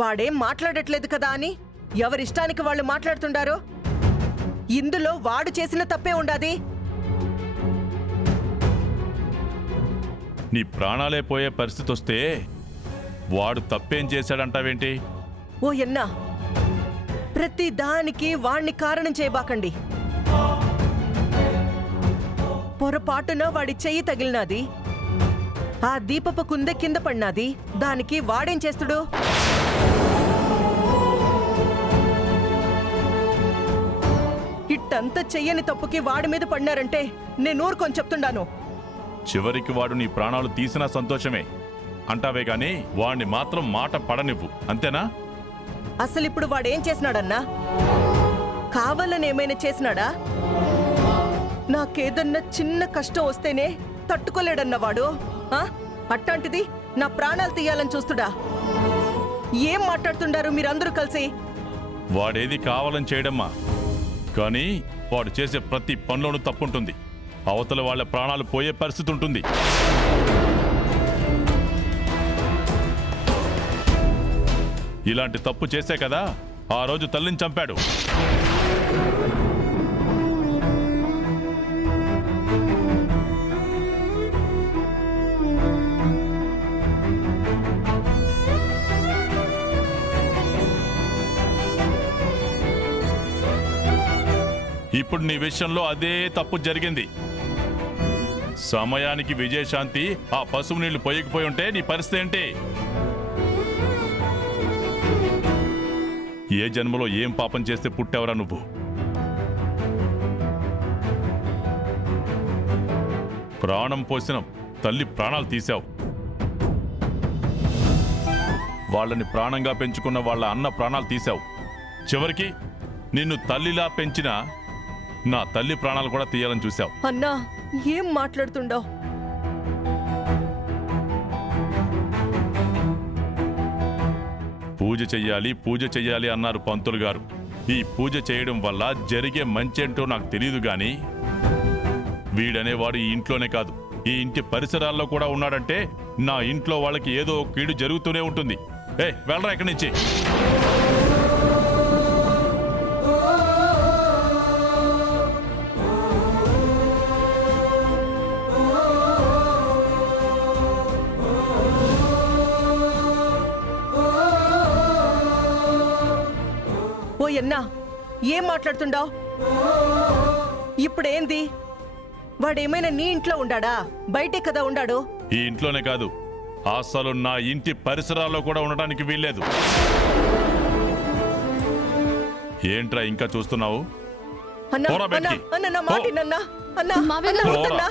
వాడేం మాట్లాడట్లేదు కదా అని ఎవరిష్టానికి వాళ్ళు మాట్లాడుతుండారు. ఇందులో వాడు చేసిన తప్పే ఉండాది. నీ ప్రాణాలే పోయే పరిస్థితి వస్తే వాడు తప్పేం చేశాడంటావేంటి? ఓ ఎన్నా, ప్రతి దానికి వాణ్ణి కారణం చేయబాకండి. పొరపాటున వాడి చెయ్యి తగిలినాది, ఆ దీపపు కుందె కింద పడినాది, దానికి వాడేం చేస్తుడు? ఇట్టంతా చెయ్యని తప్పుకి వాడి మీద పడినారంటే నేను ఊరుకొని చెప్తుండాను. చివరికి వాడు నీ ప్రాణాలు తీసినా సంతోషమే అంటావే గాని వాణ్ణి మాత్రం మాట పడనివ్వు, అంతేనా? అసలిప్పుడు వాడేం చేసినాడన్నా? కావాలని ఏమైనా చేసినాడా? నాకేదన్నా చిన్న కష్టం వస్తేనే తట్టుకోలేడన్న వాడు అట్టాంటిది నా ప్రాణాలు తీయాలని చూస్తుడా? ఏం మాట్లాడుతుండారు మీరందరూ కలిసి? వాడేది కావాలని చేయడమ్మా, కానీ వాడు చేసే ప్రతి పనిలోనూ తప్పుంటుంది. అవతల వాళ్ళ ప్రాణాలు పోయే పరిస్థితి ఉంటుంది. ఇలాంటి తప్పు చేసే కదా ఆ రోజు తల్లిని చంపాడు. ఇప్పుడు నీ విషయంలో అదే తప్పు జరిగింది. సమయానికి విజయశాంతి ఆ పసుపు నీళ్లు పోయకపోయి ఉంటే నీ పరిస్థితి ఏంటి? ఏ జన్మలో ఏం పాపం చేస్తే పుట్టావరా నువ్వు? ప్రాణం పోసిన తల్లి ప్రాణాలు తీశావు. వాళ్ళని ప్రాణంగా పెంచుకున్న వాళ్ళ అన్న ప్రాణాలు తీశావు. చివరికి నిన్ను తల్లిలా పెంచిన నా తల్లి ప్రాణాలు కూడా తీయాలని చూశావు. అన్నా, ఏం మాట్లాడుతుండవు? పూజ చెయ్యాలి అన్నారు పంతులు గారు. ఈ పూజ చేయడం వల్ల జరిగే మంచేంటో నాకు తెలియదు గాని వీడనేవాడు ఈ ఇంట్లోనే కాదు, ఈ ఇంటి పరిసరాల్లో కూడా ఉన్నాడంటే నా ఇంట్లో వాళ్ళకి ఏదో ఒక కీడు జరుగుతూనే ఉంటుంది. వెళ్ళరా ఇక్కడి నుంచి. ఓ ఎన్నా, ఏం మాట్లాడుతుండావు? ఇప్పుడేంది? వాడేమైనా నీ ఇంట్లో ఉండాడా? బయటే కదా ఉండాడు. ఈ ఇంట్లోనే కాదు, అసలు నా ఇంటి పరిసరాల్లో కూడా ఉండడానికి వీల్లేదు. ఏంట్రా ఇంకా చూస్తున్నావు? అన్నా, అన్నా, అన్నా, నా మాట వినన్నా. అన్నా, అన్నా, వద్దన్నా.